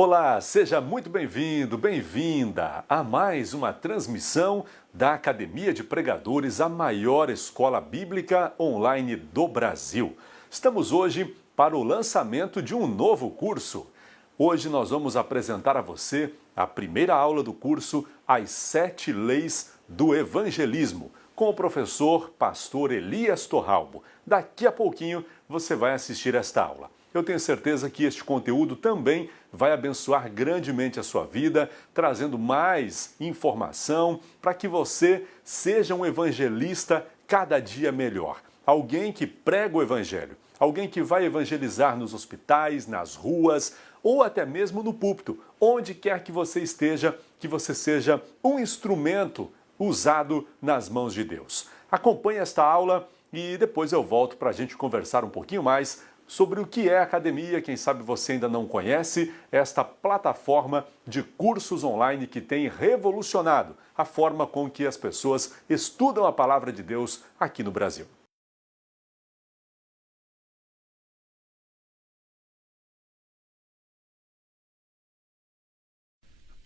Olá, seja muito bem-vindo, bem-vinda a mais uma transmissão da Academia de Pregadores, a maior escola bíblica online do Brasil. Estamos hoje para o lançamento de um novo curso. Hoje nós vamos apresentar a você a primeira aula do curso As 7 Leis do Evangelismo, com o professor pastor Elias Torralbo. Daqui a pouquinho você vai assistir esta aula. Eu tenho certeza que este conteúdo também vai abençoar grandemente a sua vida, trazendo mais informação para que você seja um evangelista cada dia melhor. Alguém que prega o evangelho, alguém que vai evangelizar nos hospitais, nas ruas ou até mesmo no púlpito, onde quer que você esteja, que você seja um instrumento usado nas mãos de Deus. Acompanhe esta aula e depois eu volto para a gente conversar um pouquinho mais sobre o que é a academia. Quem sabe você ainda não conhece esta plataforma de cursos online que tem revolucionado a forma com que as pessoas estudam a palavra de Deus aqui no Brasil.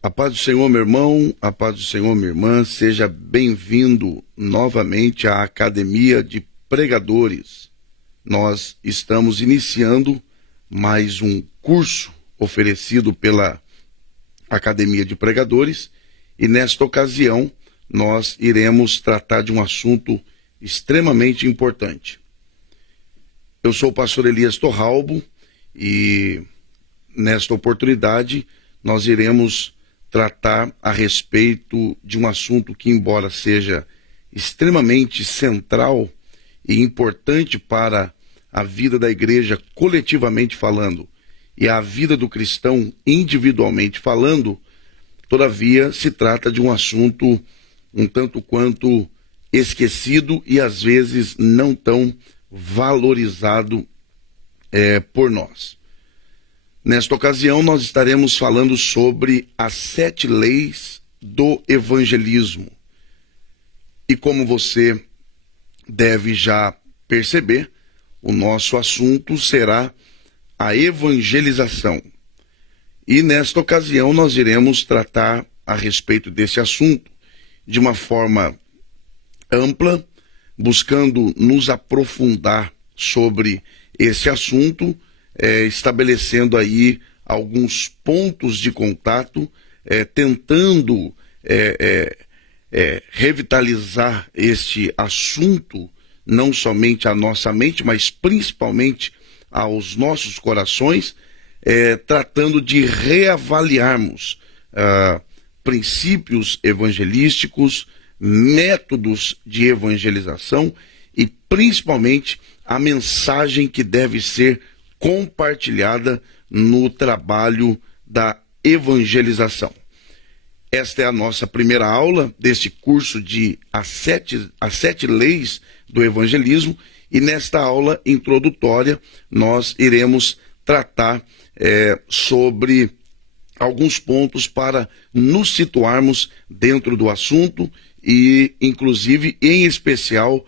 A paz do Senhor, meu irmão, a paz do Senhor, minha irmã, seja bem-vindo novamente à Academia de Pregadores. Nós estamos iniciando mais um curso oferecido pela Academia de Pregadores e nesta ocasião nós iremos tratar de um assunto extremamente importante. Eu sou o pastor Elias Torralbo e nesta oportunidade nós iremos tratar a respeito de um assunto que, embora seja extremamente central e importante para a vida da igreja coletivamente falando e a vida do cristão individualmente falando, todavia se trata de um assunto um tanto quanto esquecido e às vezes não tão valorizado por nós. Nesta ocasião, nós estaremos falando sobre as 7 leis do evangelismo. E como você deve já perceber, o nosso assunto será a evangelização. E nesta ocasião, nós iremos tratar a respeito desse assunto de uma forma ampla, buscando nos aprofundar sobre esse assunto, estabelecendo aí alguns pontos de contato, tentando revitalizar este assunto, não somente à nossa mente, mas principalmente aos nossos corações, tratando de reavaliarmos princípios evangelísticos, métodos de evangelização e principalmente a mensagem que deve ser compartilhada no trabalho da evangelização. Esta é a nossa primeira aula deste curso de As sete Leis do Evangelismo, e nesta aula introdutória nós iremos tratar sobre alguns pontos para nos situarmos dentro do assunto e, inclusive, em especial,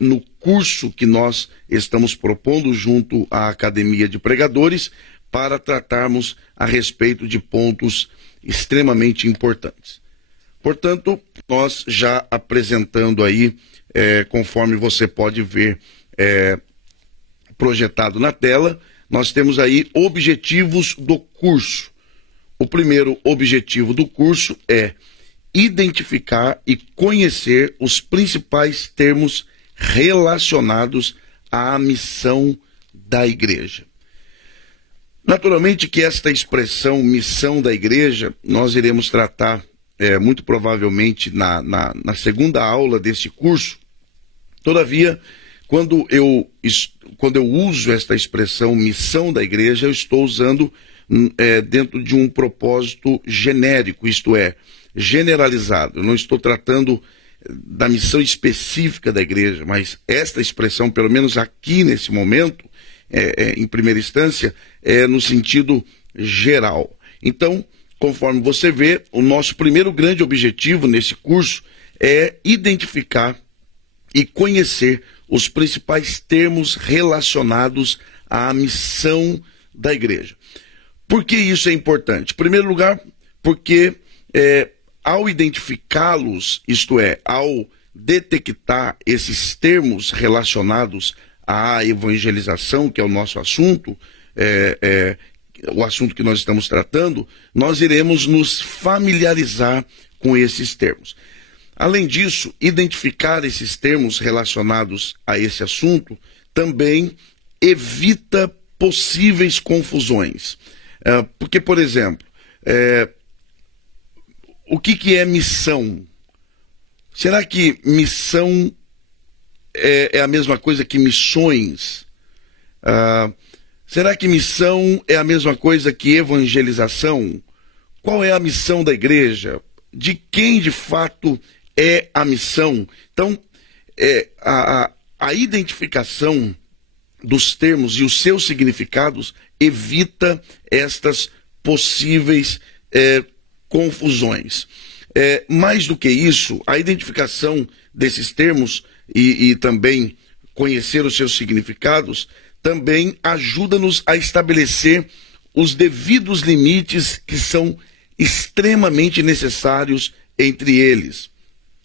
no curso que nós estamos propondo junto à Academia de Pregadores para tratarmos a respeito de pontos extremamente importantes. Portanto, nós já apresentando aí, conforme você pode ver projetado na tela, nós temos aí objetivos do curso. O primeiro objetivo do curso é identificar e conhecer os principais termos relacionados à missão da igreja. Naturalmente que esta expressão missão da igreja nós iremos tratar muito provavelmente na segunda aula deste curso. Todavia, quando eu uso esta expressão missão da igreja, eu estou usando dentro de um propósito genérico, isto é, generalizado. Eu não estou tratando da missão específica da igreja, mas esta expressão, pelo menos aqui nesse momento, em primeira instância, é no sentido geral. Então, conforme você vê, o nosso primeiro grande objetivo nesse curso é identificar e conhecer os principais termos relacionados à missão da igreja. Por que isso é importante? Em primeiro lugar, porque ao identificá-los, isto é, ao detectar esses termos relacionados à evangelização, que é o nosso assunto, o assunto que nós estamos tratando, nós iremos nos familiarizar com esses termos. Além disso, identificar esses termos relacionados a esse assunto também evita possíveis confusões. Porque, por exemplo, o que é missão? Será que missão é a mesma coisa que missões? Será que missão é a mesma coisa que evangelização? Qual é a missão da igreja? De quem de fato é a missão? Então, a identificação dos termos e os seus significados evita estas possíveis confusões. Mais do que isso, a identificação desses termos e também conhecer os seus significados também ajuda-nos a estabelecer os devidos limites que são extremamente necessários entre eles.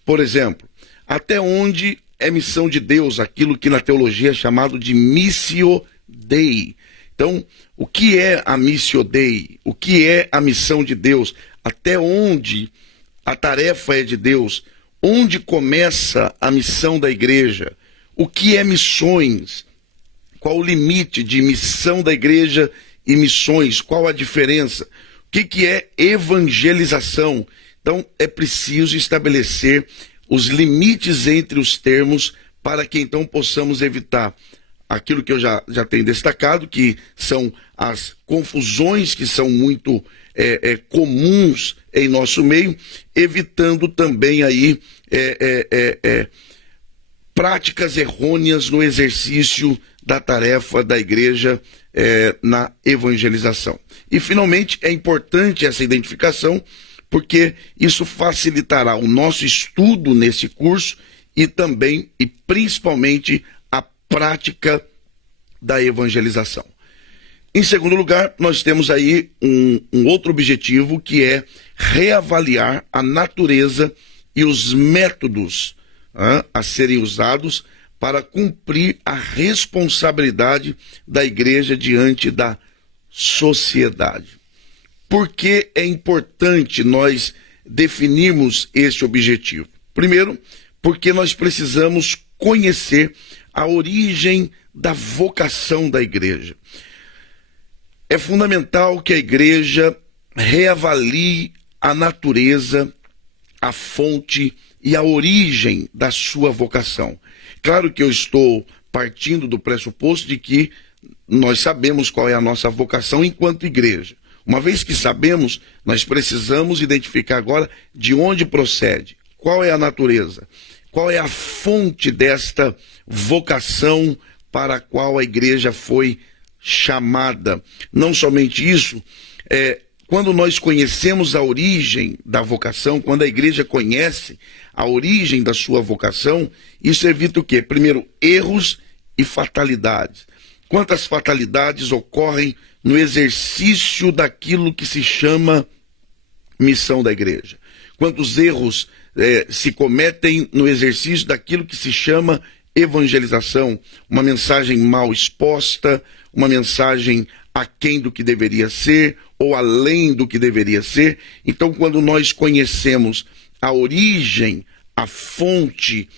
Por exemplo, até onde é missão de Deus aquilo que na teologia é chamado de missio Dei. Então, o que é a missio Dei? O que é a missão de Deus? Até onde a tarefa é de Deus? Onde começa a missão da igreja? O que é missões? Qual o limite de missão da igreja e missões? Qual a diferença? O que é evangelização? Então, é preciso estabelecer os limites entre os termos para que então possamos evitar aquilo que eu já tenho destacado, que são as confusões que são muito comuns em nosso meio, evitando também aí práticas errôneas no exercício da tarefa da igreja na evangelização. E, finalmente, é importante essa identificação, porque isso facilitará o nosso estudo nesse curso e também, e principalmente, a prática da evangelização. Em segundo lugar, nós temos aí um outro objetivo, que é reavaliar a natureza e os métodos a serem usados para cumprir a responsabilidade da igreja diante da sociedade. Por que é importante nós definirmos este objetivo? Primeiro, porque nós precisamos conhecer a origem da vocação da igreja. É fundamental que a igreja reavalie a natureza, a fonte e a origem da sua vocação. Claro que eu estou partindo do pressuposto de que nós sabemos qual é a nossa vocação enquanto igreja. Uma vez que sabemos, nós precisamos identificar agora de onde procede, qual é a natureza, qual é a fonte desta vocação para a qual a igreja foi chamada. Não somente isso, quando nós conhecemos a origem da vocação, quando a igreja conhece a origem da sua vocação, isso evita o quê? Primeiro, erros e fatalidades. Quantas fatalidades ocorrem no exercício daquilo que se chama missão da igreja? Quantos erros se cometem no exercício daquilo que se chama evangelização? Uma mensagem mal exposta, uma mensagem aquém do que deveria ser, ou além do que deveria ser. Então, quando nós conhecemos a origem, a fonte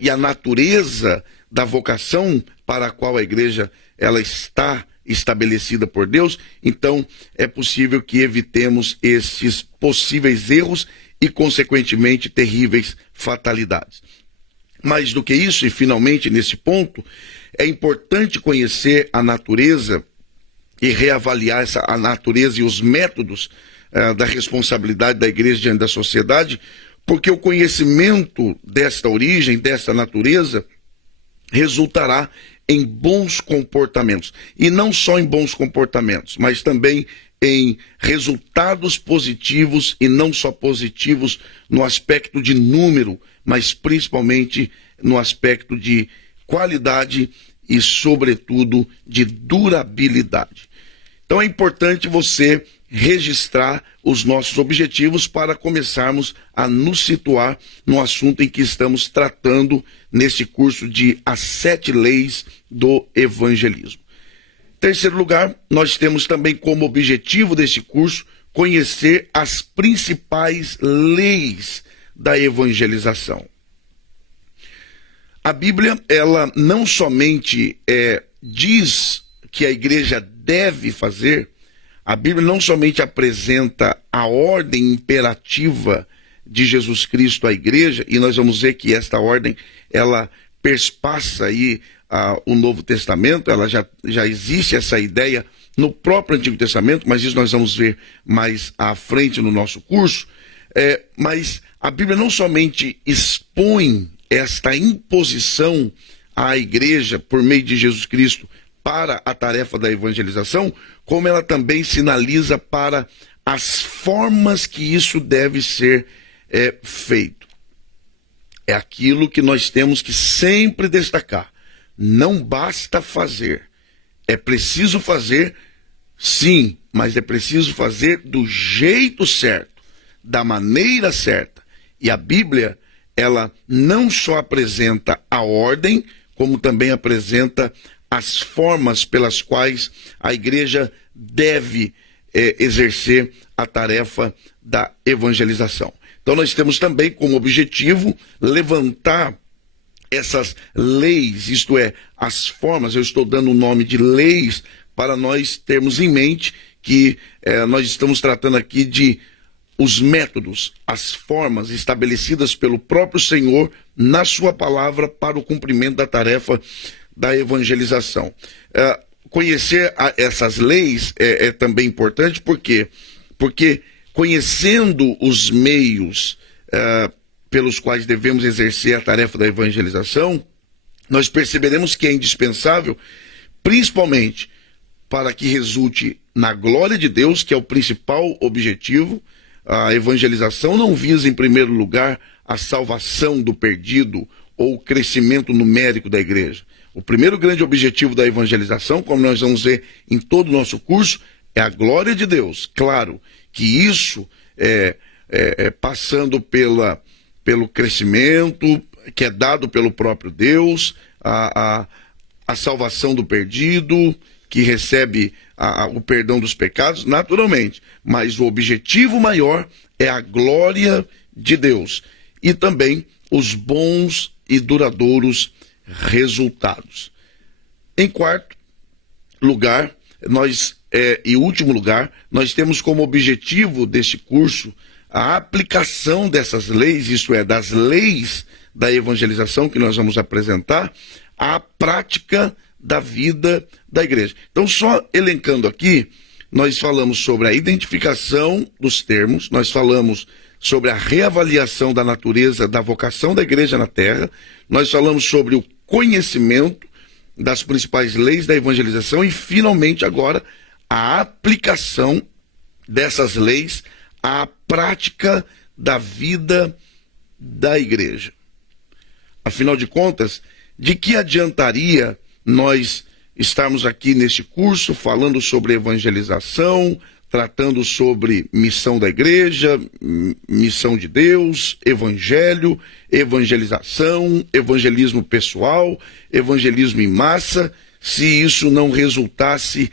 e a natureza da vocação para a qual a igreja ela está estabelecida por Deus, então é possível que evitemos esses possíveis erros e, consequentemente, terríveis fatalidades. Mais do que isso, e finalmente nesse ponto, é importante conhecer a natureza e reavaliar a natureza e os métodos da responsabilidade da igreja diante da sociedade, porque o conhecimento desta origem, desta natureza, resultará em bons comportamentos. E não só em bons comportamentos, mas também em resultados positivos, e não só positivos no aspecto de número, mas principalmente no aspecto de qualidade e, sobretudo, de durabilidade. Então é importante você registrar os nossos objetivos para começarmos a nos situar no assunto em que estamos tratando neste curso de As 7 Leis do Evangelismo. Em terceiro lugar, nós temos também como objetivo deste curso conhecer as principais leis da evangelização. A Bíblia, ela não somente diz que a igreja deve fazer, a Bíblia não somente apresenta a ordem imperativa de Jesus Cristo à igreja, e nós vamos ver que esta ordem, ela perspassa aí o Novo Testamento, ela já existe essa ideia no próprio Antigo Testamento, mas isso nós vamos ver mais à frente no nosso curso. Mas a Bíblia não somente expõe esta imposição à igreja por meio de Jesus Cristo para a tarefa da evangelização, como ela também sinaliza para as formas que isso deve ser feito. É aquilo que nós temos que sempre destacar. Não basta fazer. É preciso fazer, sim, mas é preciso fazer do jeito certo, da maneira certa. E a Bíblia, ela não só apresenta a ordem, como também apresenta as formas pelas quais a igreja deve exercer a tarefa da evangelização. Então nós temos também como objetivo levantar essas leis, isto é, as formas. Eu estou dando o nome de leis para nós termos em mente que nós estamos tratando aqui de os métodos, as formas estabelecidas pelo próprio Senhor na sua palavra para o cumprimento da tarefa da evangelização. Conhecer essas leis é também importante, por quê? Porque conhecendo os meios pelos quais devemos exercer a tarefa da evangelização, nós perceberemos que é indispensável, principalmente para que resulte na glória de Deus, que é o principal objetivo. A evangelização não visa, em primeiro lugar, a salvação do perdido ou o crescimento numérico da igreja. O primeiro grande objetivo da evangelização, como nós vamos ver em todo o nosso curso, é a glória de Deus. Claro que isso passando pelo crescimento que é dado pelo próprio Deus, a salvação do perdido, que recebe o perdão dos pecados, naturalmente. Mas o objetivo maior é a glória de Deus e também os bons e duradouros resultados. Em quarto lugar, e último lugar, nós temos como objetivo deste curso a aplicação dessas leis, isto é, das leis da evangelização que nós vamos apresentar, à prática da vida da igreja. Então, só elencando aqui, nós falamos sobre a identificação dos termos, nós falamos sobre a reavaliação da natureza da vocação da igreja na terra, nós falamos sobre o conhecimento das principais leis da evangelização e, finalmente, agora, a aplicação dessas leis à prática da vida da igreja. Afinal de contas, de que adiantaria nós estarmos aqui neste curso falando sobre evangelização, tratando sobre missão da igreja, missão de Deus, evangelho, evangelização, evangelismo pessoal, evangelismo em massa, se isso não resultasse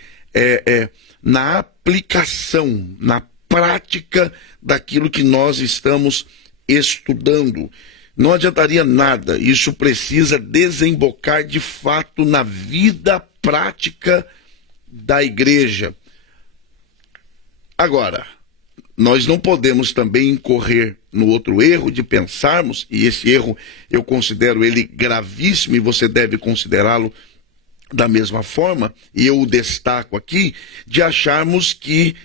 na aplicação, na prática daquilo que nós estamos estudando. Não adiantaria nada, isso precisa desembocar de fato na vida prática da igreja. Agora, nós não podemos também incorrer no outro erro de pensarmos, e esse erro eu considero ele gravíssimo e você deve considerá-lo da mesma forma, e eu o destaco aqui, de acharmos que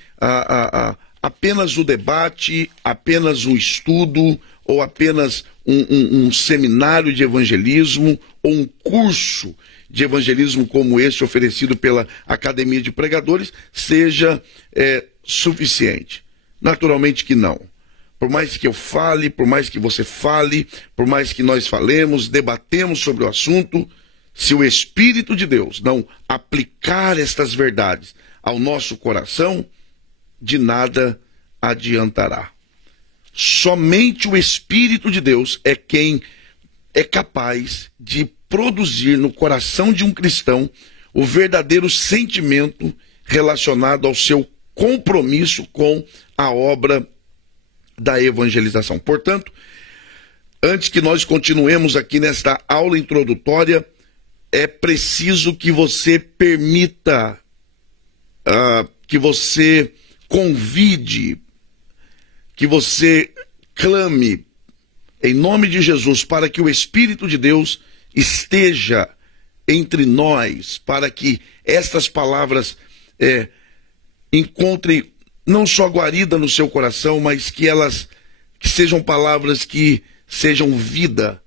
apenas o debate, apenas um estudo, ou apenas um seminário de evangelismo, ou um curso de evangelismo como este oferecido pela Academia de Pregadores, seja suficiente. Naturalmente que não. Por mais que eu fale, por mais que você fale, por mais que nós falemos, debatemos sobre o assunto, se o Espírito de Deus não aplicar estas verdades ao nosso coração, de nada adiantará. Somente o Espírito de Deus é quem é capaz de produzir no coração de um cristão o verdadeiro sentimento relacionado ao seu compromisso com a obra da evangelização. Portanto, antes que nós continuemos aqui nesta aula introdutória, é preciso que você permita, que você convide, que você clame em nome de Jesus para que o Espírito de Deus esteja entre nós, para que estas palavras encontrem não só guarida no seu coração, mas que sejam palavras que sejam vida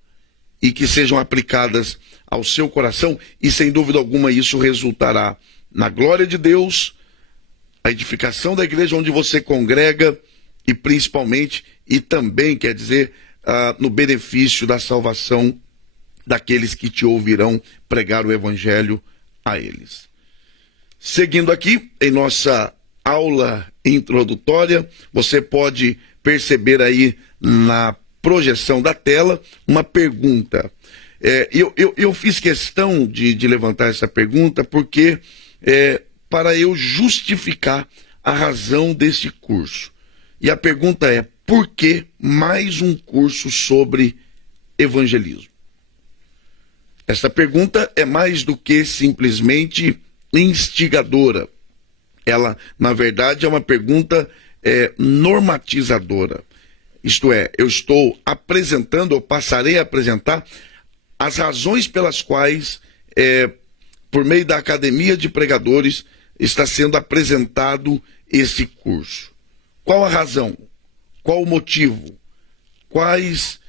e que sejam aplicadas ao seu coração, e sem dúvida alguma isso resultará na glória de Deus, a edificação da igreja onde você congrega e principalmente, e também, quer dizer, no benefício da salvação daqueles que te ouvirão pregar o evangelho a eles. Seguindo aqui em nossa aula introdutória, você pode perceber aí na projeção da tela uma pergunta. Eu fiz questão de levantar essa pergunta porque para eu justificar a razão desse curso. E a pergunta é: por que mais um curso sobre evangelismo? Essa pergunta é mais do que simplesmente instigadora. Ela, na verdade, é uma pergunta normatizadora. Isto é, eu estou apresentando, eu passarei a apresentar as razões pelas quais, por meio da Academia de Pregadores, está sendo apresentado esse curso. Qual a razão? Qual o motivo? Quais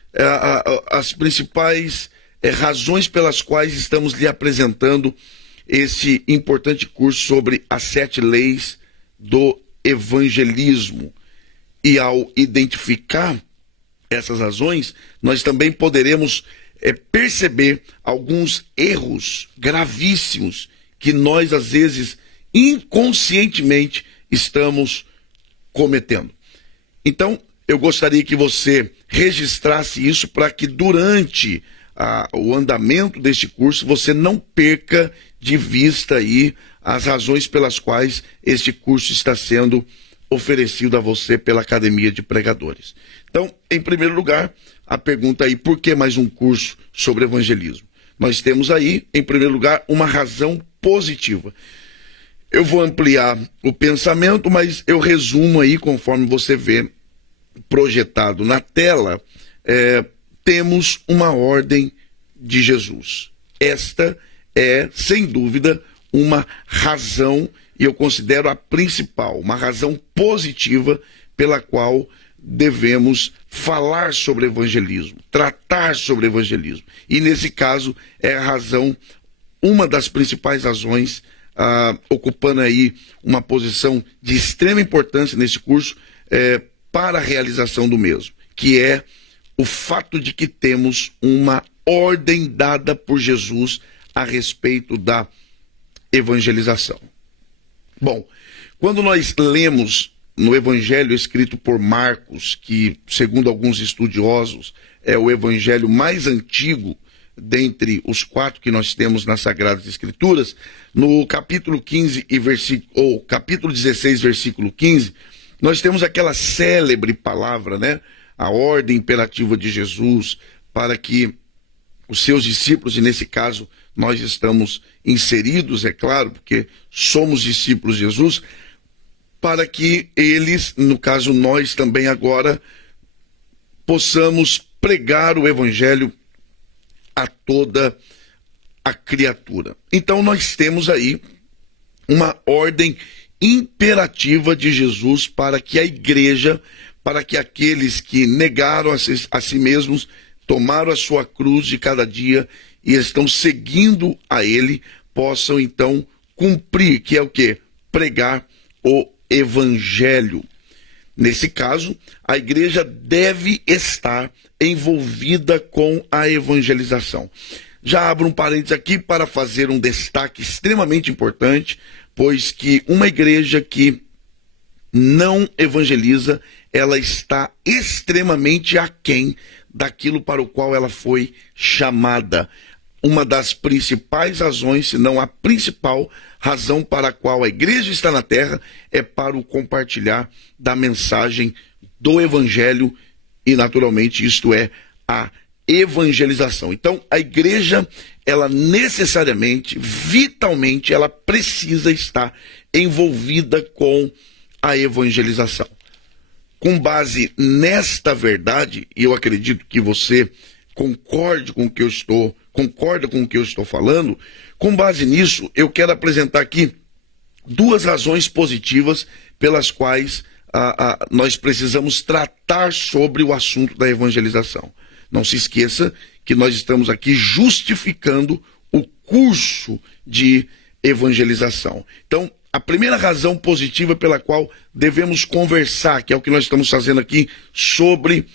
as principais razões pelas quais estamos lhe apresentando esse importante curso sobre as 7 leis do evangelismo? E ao identificar essas razões, nós também poderemos perceber alguns erros gravíssimos que nós, às vezes, inconscientemente estamos cometendo. Então, eu gostaria que você registrasse isso para que durante o andamento deste curso você não perca de vista aí as razões pelas quais este curso está sendo oferecido a você pela Academia de Pregadores. Então, em primeiro lugar, a pergunta aí: por que mais um curso sobre evangelismo? Nós temos aí, em primeiro lugar, uma razão positiva. Eu vou ampliar o pensamento, mas eu resumo aí, conforme você vê projetado na tela, temos uma ordem de Jesus. Esta é, sem dúvida, uma razão, e eu considero a principal, uma razão positiva pela qual devemos falar sobre evangelismo, tratar sobre evangelismo. E nesse caso é a razão, uma das principais razões, ocupando aí uma posição de extrema importância nesse curso, para a realização do mesmo, que é o fato de que temos uma ordem dada por Jesus a respeito da evangelização. Bom, quando nós lemos no evangelho escrito por Marcos, que, segundo alguns estudiosos, é o evangelho mais antigo dentre os 4 que nós temos nas Sagradas Escrituras, no capítulo 15 ou capítulo 16, versículo 15, nós temos aquela célebre palavra, né? A ordem imperativa de Jesus para que os seus discípulos, e nesse caso nós estamos inseridos, é claro, porque somos discípulos de Jesus, para que eles, no caso nós também agora, possamos pregar o evangelho a toda a criatura. Então nós temos aí uma ordem imperativa de Jesus para que a igreja, para que aqueles que negaram a si mesmos, tomaram a sua cruz de cada dia e estão seguindo a ele, possam então cumprir, que é o quê? Pregar o evangelho. Nesse caso, a igreja deve estar envolvida com a evangelização. Já abro um parênteses aqui para fazer um destaque extremamente importante pois que uma igreja que não evangeliza, ela está extremamente aquém daquilo para o qual ela foi chamada. Uma das principais razões, se não a principal razão para a qual a igreja está na terra, é para o compartilhar da mensagem do evangelho e, naturalmente, isto é a evangelização. Então, a igreja, ela necessariamente, vitalmente, ela precisa estar envolvida com a evangelização. Com base nesta verdade, e eu acredito que você concorda com o que eu estou falando, com base nisso, eu quero apresentar aqui duas razões positivas pelas quais nós precisamos tratar sobre o assunto da evangelização. Não se esqueça que nós estamos aqui justificando o curso de evangelização. Então, a primeira razão positiva pela qual devemos conversar, que é o que nós estamos fazendo aqui sobre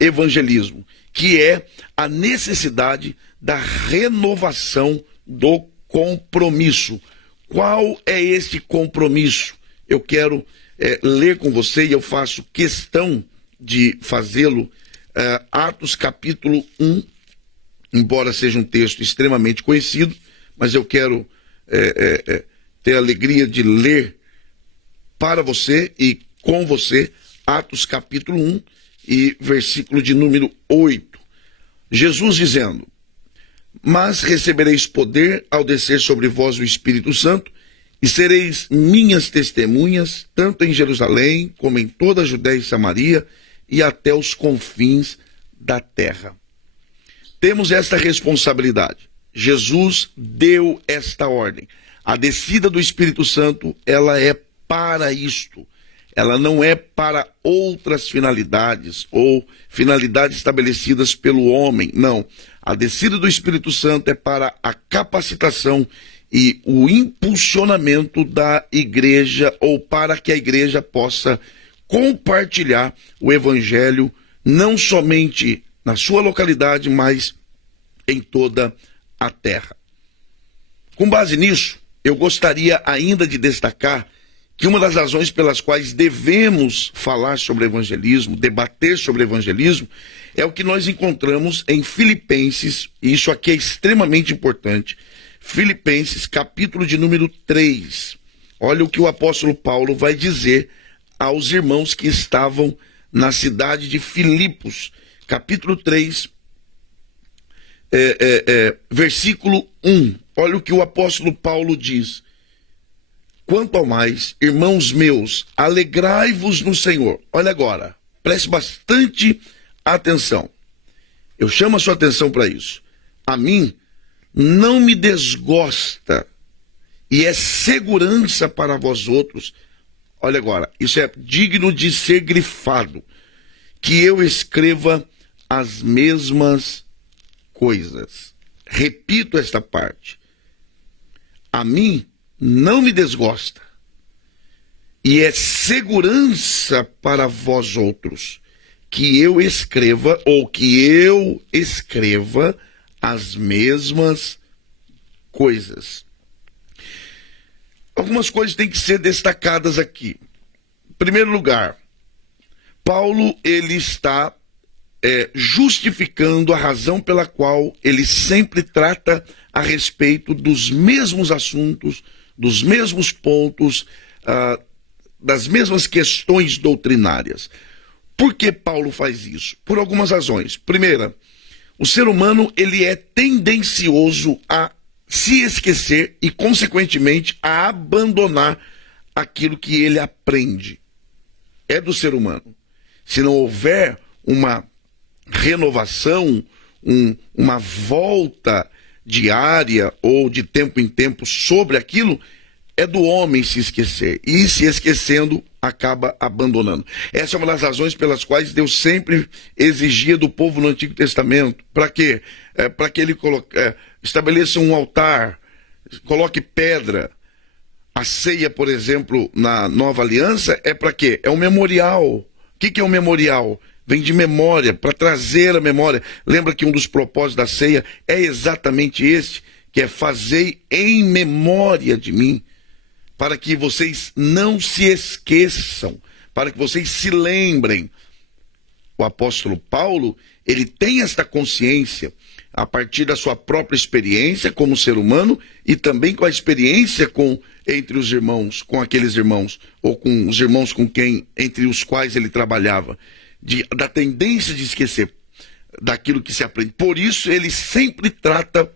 evangelismo, que é a necessidade da renovação do compromisso. Qual é esse compromisso? Eu quero ler com você, e eu faço questão de fazê-lo, Atos capítulo 1, embora seja um texto extremamente conhecido, mas eu quero ter a alegria de ler para você e com você, Atos capítulo 1 e versículo de número 8. Jesus dizendo: mas recebereis poder ao descer sobre vós o Espírito Santo, e sereis minhas testemunhas, tanto em Jerusalém, como em toda a Judéia e Samaria, e até os confins da terra. Temos esta responsabilidade. Jesus deu esta ordem. A descida do Espírito Santo, ela é para isto. Ela não é para outras finalidades ou finalidades estabelecidas pelo homem. Não. A descida do Espírito Santo é para a capacitação e o impulsionamento da igreja, ou para que a igreja possa compartilhar o evangelho não somente na sua localidade, mas em toda a terra. Com base nisso, eu gostaria ainda de destacar que uma das razões pelas quais devemos falar sobre evangelismo, debater sobre evangelismo, é o que nós encontramos em Filipenses, e isso aqui é extremamente importante, Filipenses, capítulo de número 3. Olha o que o apóstolo Paulo vai dizer aos irmãos que estavam na cidade de Filipos, capítulo 3, versículo 1. Olha o que o apóstolo Paulo diz: quanto ao mais, irmãos meus, alegrai-vos no Senhor. Olha agora, preste bastante atenção. Eu chamo a sua atenção para isso. A mim não me desgosta, e é segurança para vós outros. Olha agora, isso é digno de ser grifado, que eu escreva as mesmas coisas. Repito esta parte. A mim não me desgosta, e é segurança para vós outros, que eu escreva as mesmas coisas. Algumas coisas têm que ser destacadas aqui. Em primeiro lugar, Paulo, ele está justificando a razão pela qual ele sempre trata a respeito dos mesmos assuntos, dos mesmos pontos, das mesmas questões doutrinárias. Por que Paulo faz isso? Por algumas razões. Primeira, o ser humano, ele é tendencioso a se esquecer e, consequentemente, a abandonar aquilo que ele aprende. É do ser humano. Se não houver uma renovação, uma volta diária ou de tempo em tempo sobre aquilo, é do homem se esquecer. E se esquecendo, acaba abandonando. Essa é uma das razões pelas quais Deus sempre exigia do povo no Antigo Testamento. Para quê? Para que ele estabeleça um altar, coloque pedra. A ceia, por exemplo, na Nova Aliança, é para quê? É um memorial. O que é um memorial? Vem de memória, para trazer a memória. Lembra que um dos propósitos da ceia é exatamente esse, que é fazer em memória de mim. para que vocês não se esqueçam, para que vocês se lembrem. O apóstolo Paulo, ele tem esta consciência a partir da sua própria experiência como ser humano e também com a experiência entre os irmãos, com aqueles irmãos, ou com os irmãos entre os quais ele trabalhava, da tendência de esquecer daquilo que se aprende. Por isso, ele sempre trata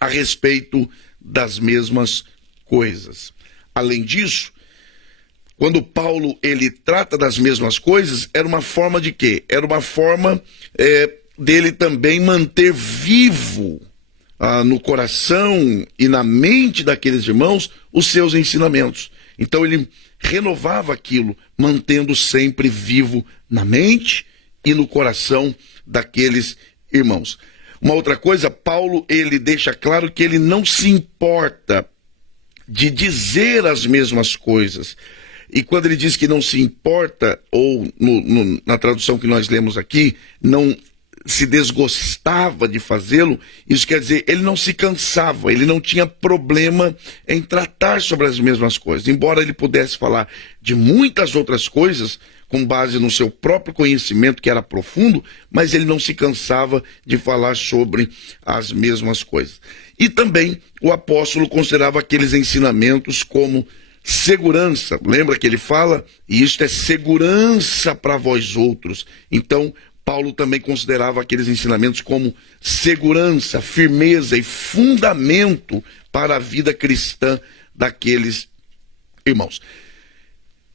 a respeito das mesmas coisas. Além disso, quando Paulo ele trata das mesmas coisas, era uma forma de quê? Era uma forma dele também manter vivo no coração e na mente daqueles irmãos os seus ensinamentos. Então ele renovava aquilo, mantendo sempre vivo na mente e no coração daqueles irmãos. Uma outra coisa, Paulo ele deixa claro que ele não se importa de dizer as mesmas coisas. E quando ele diz que não se importa, ou na tradução que nós lemos aqui, não se desgostava de fazê-lo, isso quer dizer, ele não se cansava, ele não tinha problema em tratar sobre as mesmas coisas. Embora ele pudesse falar de muitas outras coisas, com base no seu próprio conhecimento, que era profundo, mas ele não se cansava de falar sobre as mesmas coisas. E também o apóstolo considerava aqueles ensinamentos como segurança. Lembra que ele fala? E isto é segurança para vós outros. Então, Paulo também considerava aqueles ensinamentos como segurança, firmeza e fundamento para a vida cristã daqueles irmãos.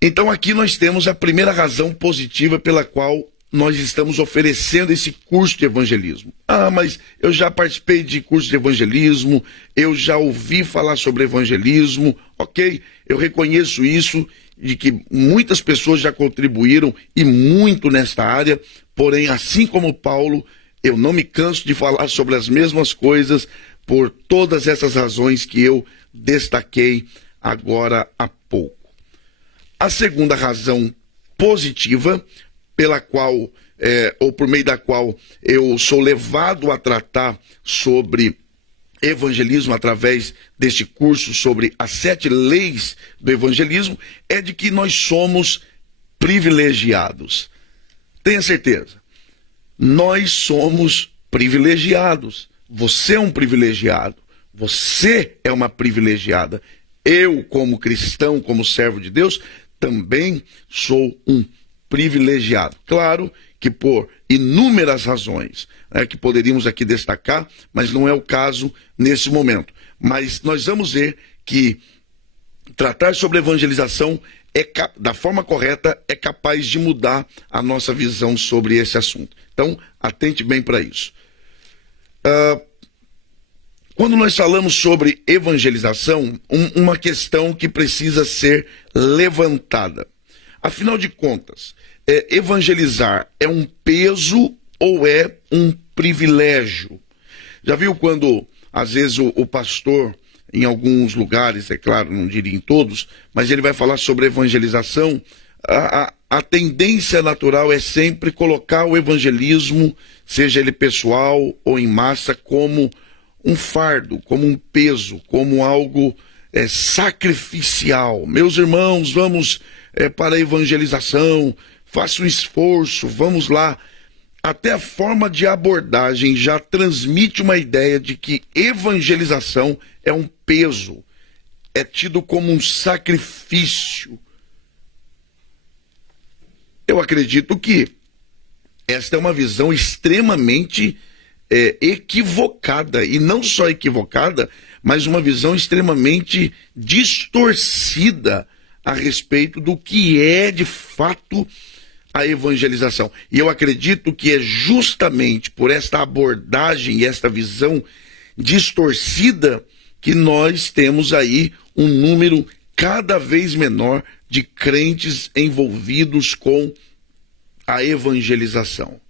Então aqui nós temos a primeira razão positiva pela qual nós estamos oferecendo esse curso de evangelismo. Ah, mas eu já participei de curso de evangelismo, eu já ouvi falar sobre evangelismo, ok? Eu reconheço isso, de que muitas pessoas já contribuíram e muito nesta área, porém, assim como Paulo, eu não me canso de falar sobre as mesmas coisas por todas essas razões que eu destaquei agora há pouco. A segunda razão positiva pela qual, ou por meio da qual eu sou levado a tratar sobre evangelismo através deste curso sobre as 7 leis do evangelismo, é de que nós somos privilegiados. Tenha certeza. Nós somos privilegiados. Você é um privilegiado. Você é uma privilegiada. Eu, como cristão, como servo de Deus, também sou um privilegiado. Claro que por inúmeras razões, que poderíamos aqui destacar, mas não é o caso nesse momento. Mas nós vamos ver que tratar sobre evangelização da forma correta é capaz de mudar a nossa visão sobre esse assunto. Então, atente bem para isso. Quando nós falamos sobre evangelização, uma questão que precisa ser levantada. Afinal de contas, evangelizar é um peso ou é um privilégio? Já viu quando, às vezes, o pastor, em alguns lugares, é claro, não diria em todos, mas ele vai falar sobre evangelização, a tendência natural é sempre colocar o evangelismo, seja ele pessoal ou em massa, como um fardo, como um peso, como algo sacrificial. Meus irmãos, vamos para a evangelização, faça um esforço, vamos lá. Até a forma de abordagem já transmite uma ideia de que evangelização é um peso, é tido como um sacrifício. Eu acredito que esta é uma visão extremamente equivocada, e não só equivocada, mas uma visão extremamente distorcida a respeito do que é de fato a evangelização. E eu acredito que é justamente por esta abordagem e esta visão distorcida que nós temos aí um número cada vez menor de crentes envolvidos com a evangelização.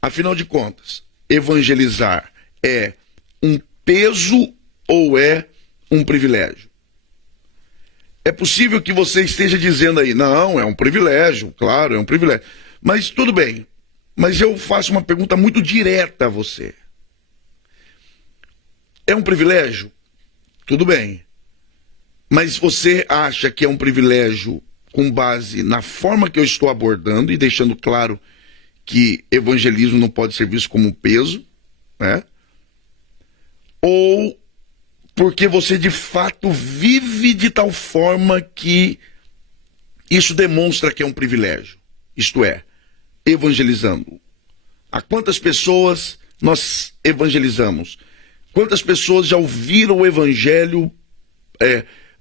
Afinal de contas, evangelizar é um peso ou é um privilégio? É possível que você esteja dizendo aí, não, é um privilégio, claro, é um privilégio. Mas tudo bem, mas eu faço uma pergunta muito direta a você. É um privilégio? Tudo bem. mas você acha que é um privilégio com base na forma que eu estou abordando e deixando claro que evangelismo não pode ser visto como um peso, né? Ou porque você de fato vive de tal forma que isso demonstra que é um privilégio, isto é, evangelizando. A quantas pessoas nós evangelizamos? Quantas pessoas já ouviram o evangelho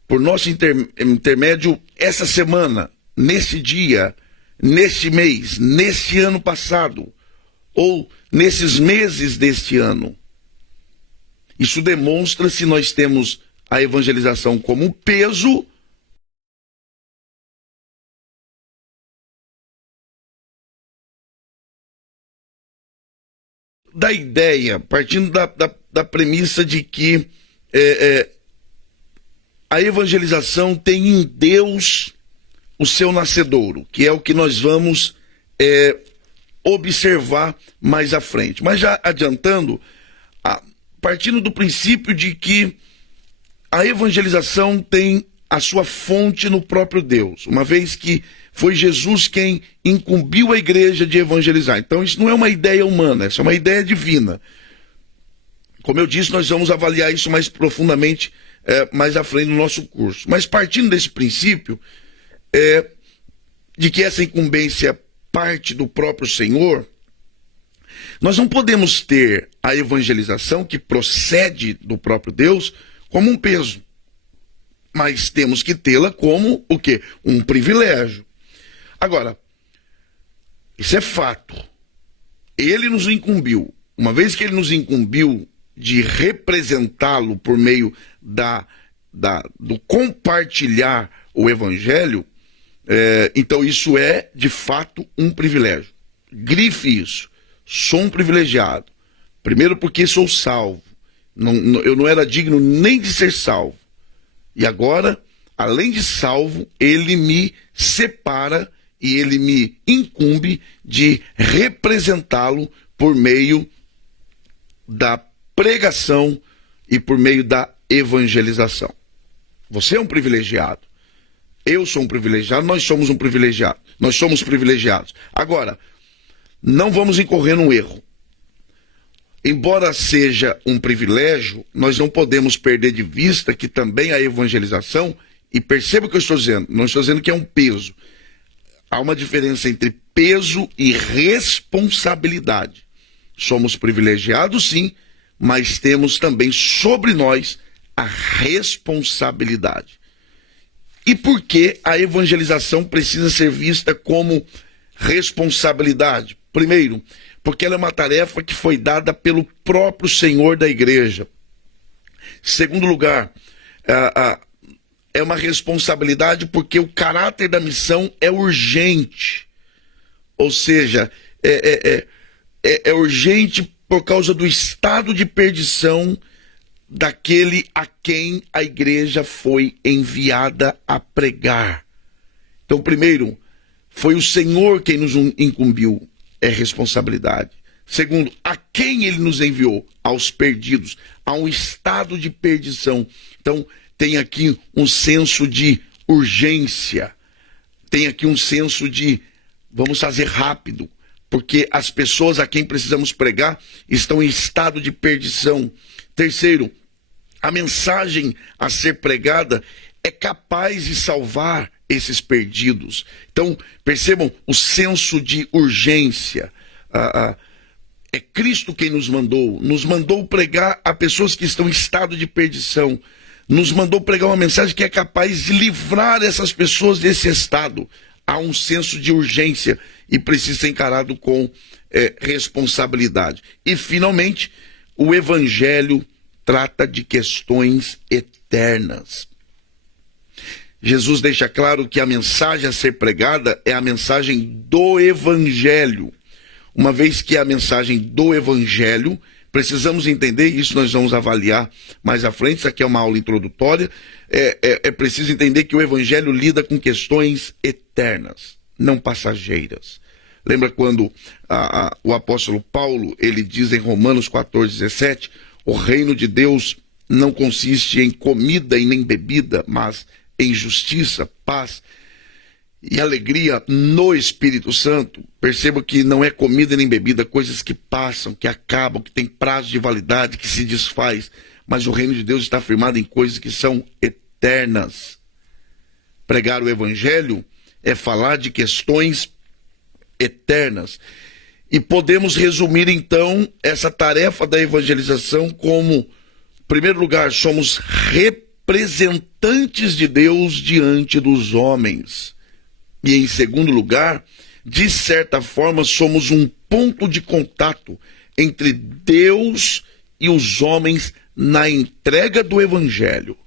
por nosso intermédio essa semana, nesse dia, nesse mês, nesse ano passado, ou nesses meses deste ano? Isso demonstra se nós temos a evangelização como um peso da ideia, partindo da premissa de que a evangelização tem em Deus o seu nascedouro, que é o que nós vamos observar mais à frente. Mas já adiantando, partindo do princípio de que a evangelização tem a sua fonte no próprio Deus, uma vez que foi Jesus quem incumbiu a igreja de evangelizar. Então isso não é uma ideia humana, isso é uma ideia divina. Como eu disse, nós vamos avaliar isso mais profundamente mais à frente no nosso curso. Mas partindo desse princípio, de que essa incumbência parte do próprio Senhor, nós não podemos ter a evangelização que procede do próprio Deus como um peso, mas temos que tê-la como o quê? Um privilégio. Agora, isso é fato. Ele nos incumbiu. Uma vez que ele nos incumbiu de representá-lo por meio do compartilhar o evangelho, então isso é, de fato, um privilégio. Grife isso. Sou um privilegiado. Primeiro porque sou salvo. Eu não era digno nem de ser salvo. E agora, além de salvo, ele me separa e ele me incumbe de representá-lo por meio da pregação e por meio da evangelização. Você é um privilegiado. Eu sou um privilegiado, nós somos um privilegiado. Nós somos privilegiados. Agora, não vamos incorrer num erro. Embora seja um privilégio, nós não podemos perder de vista que também a evangelização, e perceba o que eu estou dizendo, não estou dizendo que é um peso. Há uma diferença entre peso e responsabilidade. Somos privilegiados, sim, mas temos também sobre nós a responsabilidade. E por que a evangelização precisa ser vista como responsabilidade? Primeiro, porque ela é uma tarefa que foi dada pelo próprio Senhor da igreja. Segundo lugar, é uma responsabilidade porque o caráter da missão é urgente. Ou seja, é urgente por causa do estado de perdição daquele a quem a igreja foi enviada a pregar. Então, primeiro, foi o Senhor quem nos incumbiu, é responsabilidade. Segundo, a quem ele nos enviou? Aos perdidos, a um estado de perdição. Então, tem aqui um senso de urgência, tem aqui um senso de vamos fazer rápido, porque as pessoas a quem precisamos pregar estão em estado de perdição. Terceiro, a mensagem a ser pregada é capaz de salvar esses perdidos. Então, percebam o senso de urgência. É Cristo quem nos mandou pregar a pessoas que estão em estado de perdição. Nos mandou pregar uma mensagem que é capaz de livrar essas pessoas desse estado. Há um senso de urgência e precisa ser encarado com responsabilidade. E, finalmente, o Evangelho trata de questões eternas. Jesus deixa claro que a mensagem a ser pregada é a mensagem do Evangelho. Uma vez que é a mensagem do Evangelho, precisamos entender, e isso nós vamos avaliar mais à frente, isso aqui é uma aula introdutória, é preciso entender que o Evangelho lida com questões eternas, não passageiras. Lembra quando o apóstolo Paulo, ele diz em Romanos 14:17, o reino de Deus não consiste em comida e nem bebida, mas em justiça, paz e alegria no Espírito Santo. Perceba que não é comida nem bebida, coisas que passam, que acabam, que têm prazo de validade, que se desfaz. Mas o reino de Deus está firmado em coisas que são eternas. Pregar o Evangelho é falar de questões eternas. E podemos resumir, então, essa tarefa da evangelização como, em primeiro lugar, somos representantes de Deus diante dos homens. E, em segundo lugar, de certa forma, somos um ponto de contato entre Deus e os homens na entrega do Evangelho.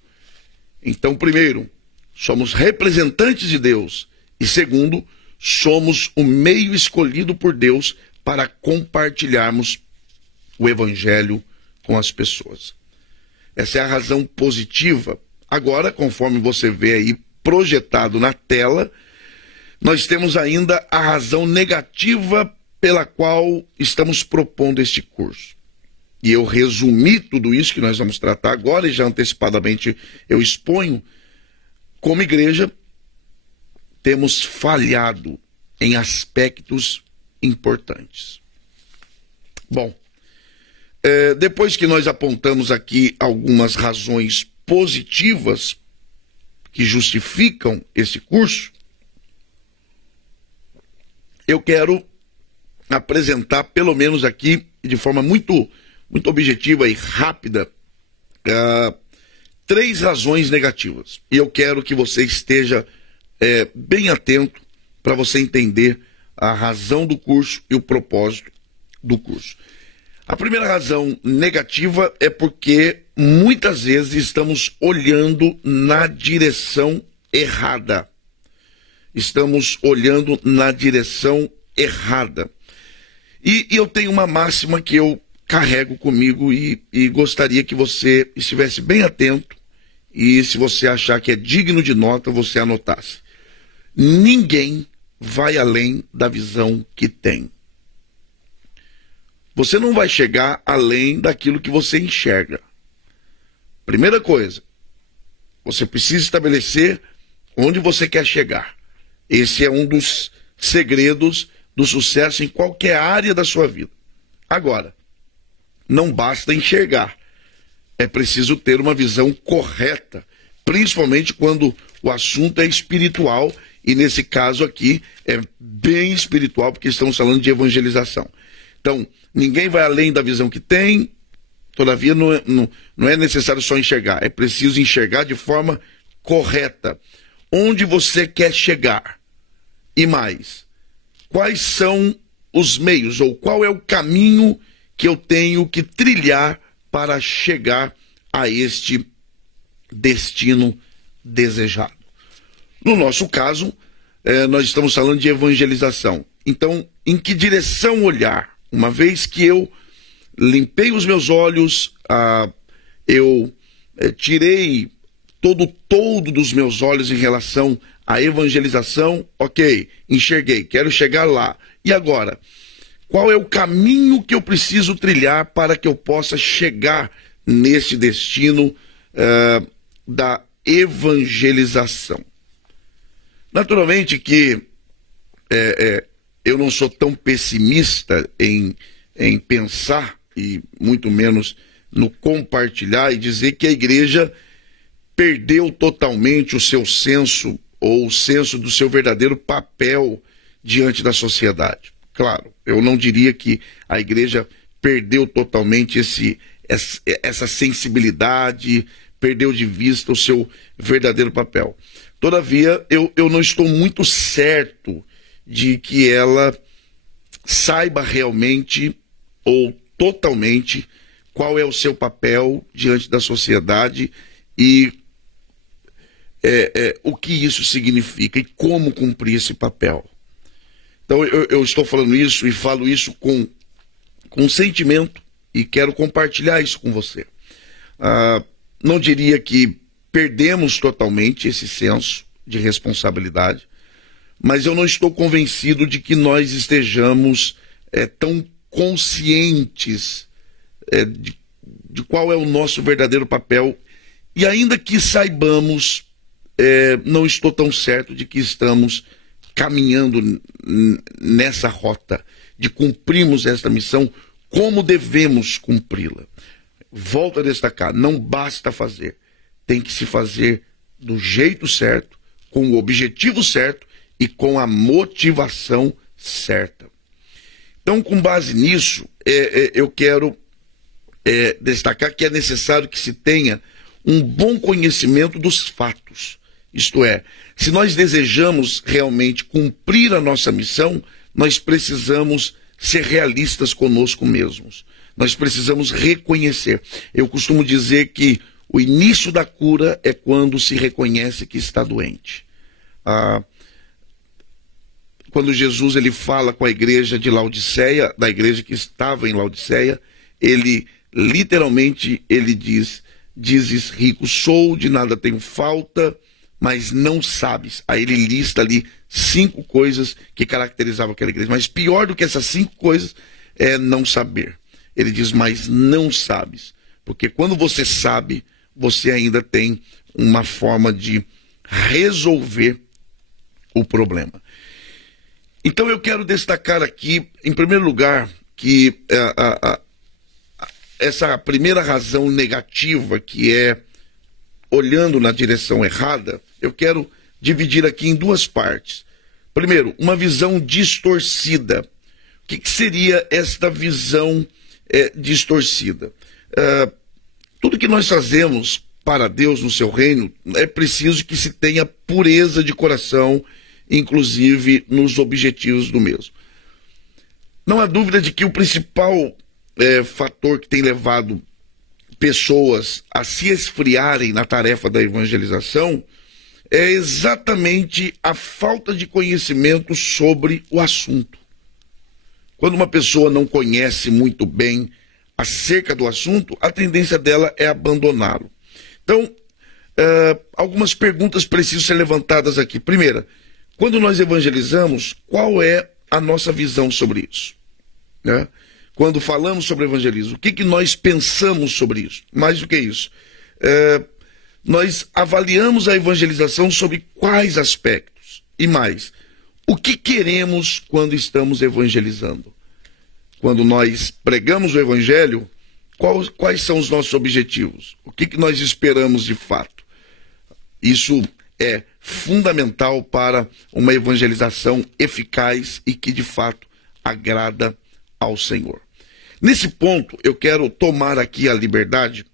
Então, primeiro, somos representantes de Deus. E segundo, somos o meio escolhido por Deus para compartilharmos o Evangelho com as pessoas. Essa é a razão positiva. Agora, conforme você vê aí projetado na tela, nós temos ainda a razão negativa pela qual estamos propondo este curso. E eu resumi tudo isso que nós vamos tratar agora, e já antecipadamente eu exponho. Como igreja, temos falhado em aspectos importantes. Bom, depois que nós apontamos aqui algumas razões positivas que justificam este curso, eu quero apresentar, pelo menos aqui, de forma muito objetiva e rápida, 3 razões negativas. E eu quero que você esteja bem atento para você entender a razão do curso e o propósito do curso. A primeira razão negativa é porque muitas vezes estamos olhando na direção errada. Estamos olhando na direção errada. E eu tenho uma máxima que eu carrego comigo e gostaria que você estivesse bem atento e, se você achar que é digno de nota, você anotasse. Ninguém vai além da visão que tem. Você não vai chegar além daquilo que você enxerga. Primeira coisa, você precisa estabelecer onde você quer chegar. Esse é um dos segredos do sucesso em qualquer área da sua vida. Agora, não basta enxergar. É preciso ter uma visão correta, principalmente quando o assunto é espiritual, e nesse caso aqui é bem espiritual, porque estamos falando de evangelização. Então, ninguém vai além da visão que tem, todavia não é necessário só enxergar, é preciso enxergar de forma correta. Onde você quer chegar? E mais, quais são os meios, ou qual é o caminho que eu tenho que trilhar para chegar a este destino desejado? No nosso caso, nós estamos falando de evangelização. Então, em que direção olhar? Uma vez que eu limpei os meus olhos, eu tirei todo o toldo dos meus olhos em relação à evangelização, ok, enxerguei, quero chegar lá. E agora, qual é o caminho que eu preciso trilhar para que eu possa chegar nesse destino da evangelização? Naturalmente que eu não sou tão pessimista em pensar, e muito menos no compartilhar e dizer que a igreja perdeu totalmente o seu senso, ou o senso do seu verdadeiro papel diante da sociedade. Claro, eu não diria que a igreja perdeu totalmente essa sensibilidade, perdeu de vista o seu verdadeiro papel. Todavia, eu não estou muito certo de que ela saiba realmente ou totalmente qual é o seu papel diante da sociedade e o que isso significa e como cumprir esse papel. Então eu estou falando isso e falo isso com sentimento e quero compartilhar isso com você. Não diria que perdemos totalmente esse senso de responsabilidade, mas eu não estou convencido de que nós estejamos tão conscientes de qual é o nosso verdadeiro papel. E ainda que saibamos, não estou tão certo de que estamos caminhando nessa rota, de cumprirmos esta missão como devemos cumpri-la. Volto a destacar, não basta fazer, tem que se fazer do jeito certo, com o objetivo certo e com a motivação certa. Então, com base nisso, eu quero destacar que é necessário que se tenha um bom conhecimento dos fatos. Isto é, se nós desejamos realmente cumprir a nossa missão, nós precisamos ser realistas conosco mesmos. Nós precisamos reconhecer. Eu costumo dizer que o início da cura é quando se reconhece que está doente. Quando Jesus ele fala com a igreja de Laodiceia, da igreja que estava em Laodiceia, ele literalmente ele dizes rico sou, de nada tenho falta, mas não sabes. Aí ele lista ali 5 coisas que caracterizavam aquela igreja. Mas pior do que essas 5 coisas é não saber. Ele diz, mas não sabes. Porque quando você sabe, você ainda tem uma forma de resolver o problema. Então eu quero destacar aqui, em primeiro lugar, que essa primeira razão negativa, que é olhando na direção errada, eu quero dividir aqui em 2 partes. Primeiro, uma visão distorcida. O que seria esta visão distorcida? Tudo que nós fazemos para Deus no seu reino, é preciso que se tenha pureza de coração, inclusive nos objetivos do mesmo. Não há dúvida de que o principal fator que tem levado pessoas a se esfriarem na tarefa da evangelização é exatamente a falta de conhecimento sobre o assunto. Quando uma pessoa não conhece muito bem acerca do assunto, a tendência dela é abandoná-lo. Então, algumas perguntas precisam ser levantadas aqui. Primeira, quando nós evangelizamos, qual é a nossa visão sobre isso? Né? Quando falamos sobre evangelismo, o que nós pensamos sobre isso? Mais do que isso, nós avaliamos a evangelização sobre quais aspectos? E mais, o que queremos quando estamos evangelizando? Quando nós pregamos o evangelho, quais são os nossos objetivos? O que nós esperamos de fato? Isso é fundamental para uma evangelização eficaz e que de fato agrada ao Senhor. Nesse ponto, eu quero tomar aqui a liberdade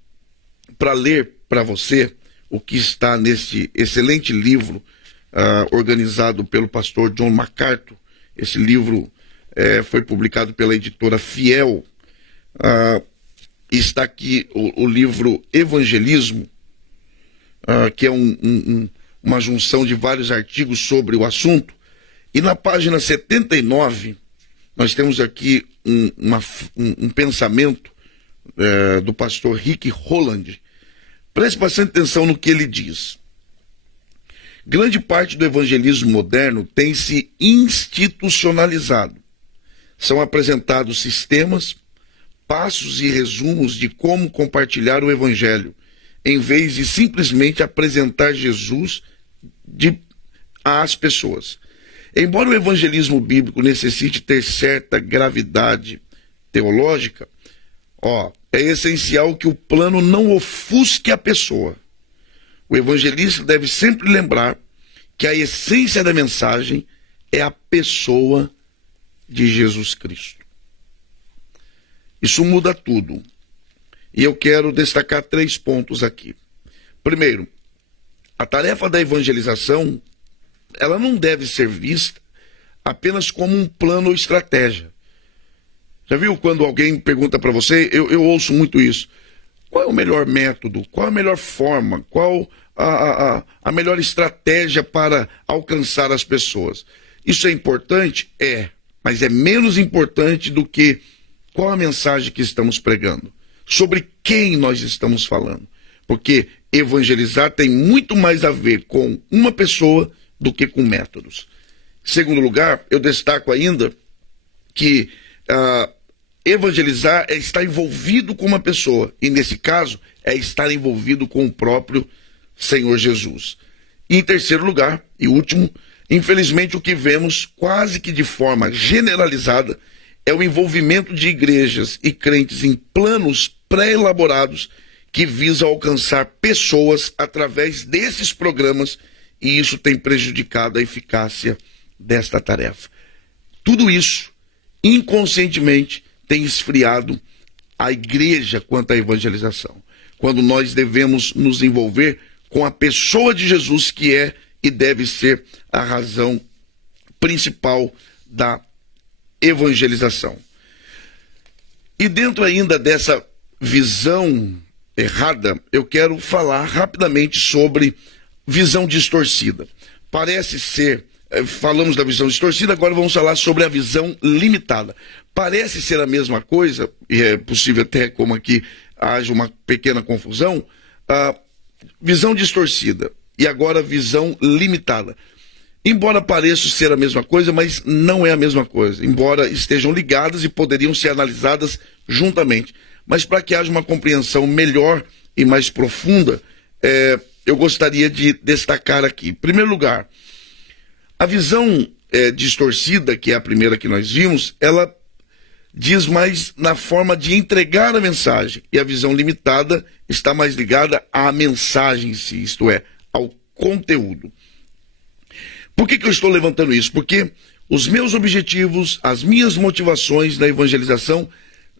para ler para você o que está nesse excelente livro organizado pelo pastor John MacArthur. Esse livro foi publicado pela editora Fiel. Está aqui o livro Evangelismo, que é uma junção de vários artigos sobre o assunto. E na página 79, nós temos aqui um pensamento do pastor Rick Holland. Preste bastante atenção no que ele diz. Grande parte do evangelismo moderno tem se institucionalizado. São apresentados sistemas, passos e resumos de como compartilhar o evangelho, em vez de simplesmente apresentar Jesus às pessoas. Embora o evangelismo bíblico necessite ter certa gravidade teológica, é essencial que o plano não ofusque a pessoa. O evangelista deve sempre lembrar que a essência da mensagem é a pessoa de Jesus Cristo. Isso muda tudo. E eu quero destacar 3 pontos aqui. Primeiro, a tarefa da evangelização, ela não deve ser vista apenas como um plano ou estratégia. Já viu quando alguém pergunta para você, eu ouço muito isso, qual é o melhor método, qual a melhor forma, qual a melhor estratégia para alcançar as pessoas? Isso é importante? Mas é menos importante do que qual a mensagem que estamos pregando, sobre quem nós estamos falando. Porque evangelizar tem muito mais a ver com uma pessoa do que com métodos. Em segundo lugar, eu destaco ainda que Evangelizar é estar envolvido com uma pessoa, e nesse caso é estar envolvido com o próprio Senhor Jesus. E em terceiro lugar, e último, infelizmente o que vemos quase que de forma generalizada é o envolvimento de igrejas e crentes em planos pré-elaborados que visam alcançar pessoas através desses programas, e isso tem prejudicado a eficácia desta tarefa. Tudo isso, inconscientemente, tem esfriado a igreja quanto à evangelização, quando nós devemos nos envolver com a pessoa de Jesus, que é e deve ser a razão principal da evangelização. E dentro ainda dessa visão errada, eu quero falar rapidamente sobre visão distorcida. Parece ser, falamos da visão distorcida, agora vamos falar sobre a visão limitada. Parece ser a mesma coisa, e é possível até como aqui haja uma pequena confusão, visão distorcida e agora visão limitada. Embora pareçam ser a mesma coisa, mas não é a mesma coisa. Embora estejam ligadas e poderiam ser analisadas juntamente. Mas para que haja uma compreensão melhor e mais profunda, eu gostaria de destacar aqui. Em primeiro lugar, a visão distorcida, que é a primeira que nós vimos, ela diz mais na forma de entregar a mensagem. E a visão limitada está mais ligada à mensagem em si, isto é, ao conteúdo. Por que eu estou levantando isso? Porque os meus objetivos, as minhas motivações na evangelização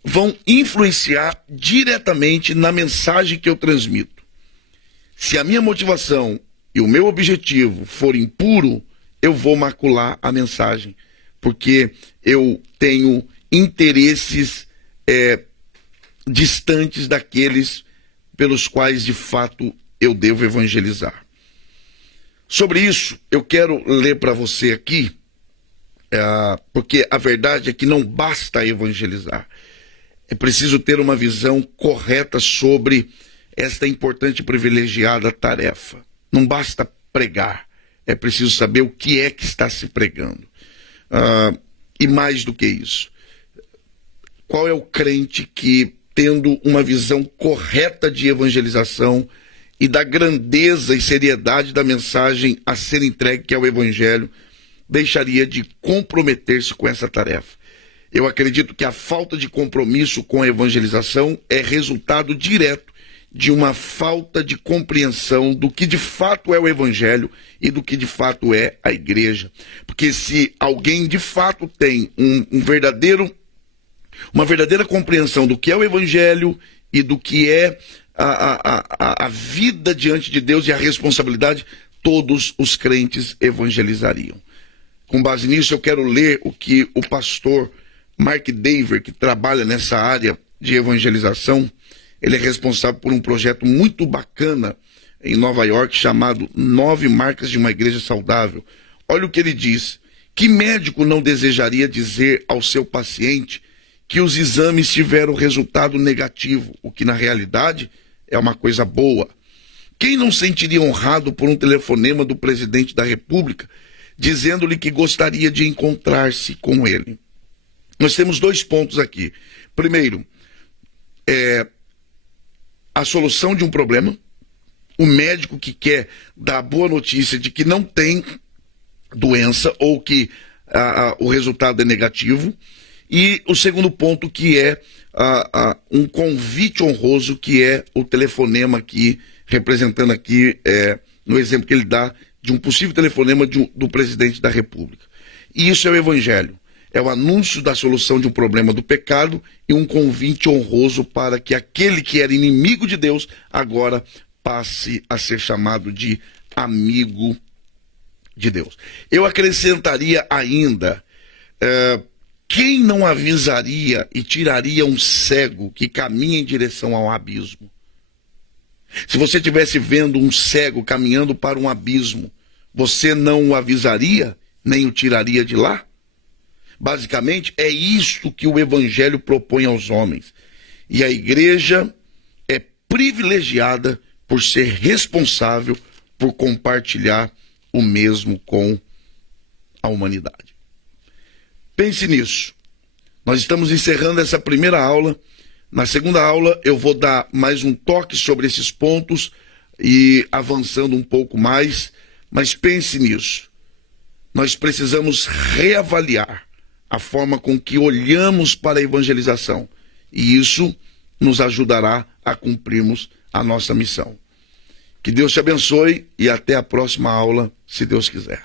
vão influenciar diretamente na mensagem que eu transmito. Se a minha motivação e o meu objetivo for impuro, eu vou macular a mensagem, porque eu tenho interesses distantes daqueles pelos quais de fato eu devo evangelizar. Sobre isso, eu quero ler para você aqui, porque a verdade é que não basta evangelizar. É preciso ter uma visão correta sobre esta importante e privilegiada tarefa. Não basta pregar, é preciso saber o que é que está se pregando. E mais do que isso, qual é o crente que, tendo uma visão correta de evangelização e da grandeza e seriedade da mensagem a ser entregue, que é o Evangelho, deixaria de comprometer-se com essa tarefa? Eu acredito que a falta de compromisso com a evangelização é resultado direto de uma falta de compreensão do que de fato é o Evangelho e do que de fato é a igreja. Porque se alguém de fato tem uma verdadeira compreensão do que é o Evangelho e do que é a vida diante de Deus e a responsabilidade, todos os crentes evangelizariam. Com base nisso, eu quero ler o que o pastor Mark Dever, que trabalha nessa área de evangelização, ele é responsável por um projeto muito bacana em Nova York chamado 9 Marcas de uma Igreja Saudável. Olha o que ele diz: que médico não desejaria dizer ao seu paciente que os exames tiveram resultado negativo, o que na realidade é uma coisa boa? Quem não sentiria honrado por um telefonema do presidente da República dizendo-lhe que gostaria de encontrar-se com ele? Nós temos 2 pontos aqui. Primeiro, a solução de um problema, o médico que quer dar a boa notícia de que não tem doença ou que o resultado é negativo. E o segundo ponto, que é um convite honroso, que é o telefonema aqui, representando aqui, no exemplo que ele dá, de um possível telefonema do presidente da República. E isso é o Evangelho. É o anúncio da solução de um problema do pecado e um convite honroso para que aquele que era inimigo de Deus agora passe a ser chamado de amigo de Deus. Eu acrescentaria ainda, quem não avisaria e tiraria um cego que caminha em direção ao abismo? Se você estivesse vendo um cego caminhando para um abismo, você não o avisaria, nem o tiraria de lá? Basicamente, é isto que o Evangelho propõe aos homens. E a igreja é privilegiada por ser responsável por compartilhar o mesmo com a humanidade. Pense nisso. Nós estamos encerrando essa primeira aula. Na segunda aula eu vou dar mais um toque sobre esses pontos e avançando um pouco mais, mas pense nisso. Nós precisamos reavaliar a forma com que olhamos para a evangelização e isso nos ajudará a cumprirmos a nossa missão. Que Deus te abençoe e até a próxima aula, se Deus quiser.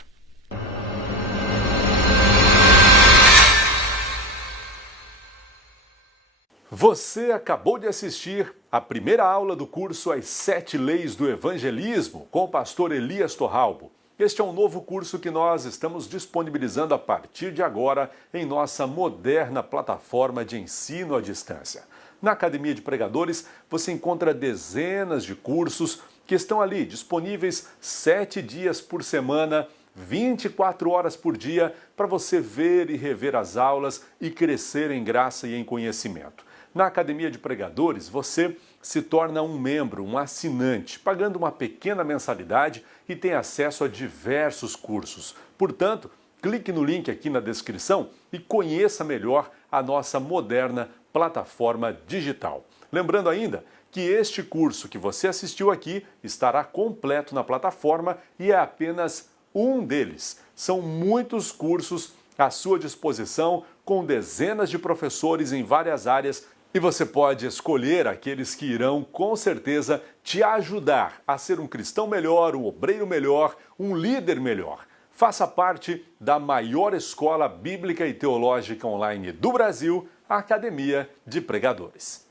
Você acabou de assistir a primeira aula do curso As 7 Leis do Evangelismo com o pastor Elias Torralbo. Este é um novo curso que nós estamos disponibilizando a partir de agora em nossa moderna plataforma de ensino à distância. Na Academia de Pregadores você encontra dezenas de cursos que estão ali disponíveis 7 dias por semana, 24 horas por dia, para você ver e rever as aulas e crescer em graça e em conhecimento. Na Academia de Pregadores, você se torna um membro, um assinante, pagando uma pequena mensalidade e tem acesso a diversos cursos. Portanto, clique no link aqui na descrição e conheça melhor a nossa moderna plataforma digital. Lembrando ainda que este curso que você assistiu aqui estará completo na plataforma e é apenas um deles. São muitos cursos à sua disposição, com dezenas de professores em várias áreas, e você pode escolher aqueles que irão, com certeza, te ajudar a ser um cristão melhor, um obreiro melhor, um líder melhor. Faça parte da maior escola bíblica e teológica online do Brasil, a Academia de Pregadores.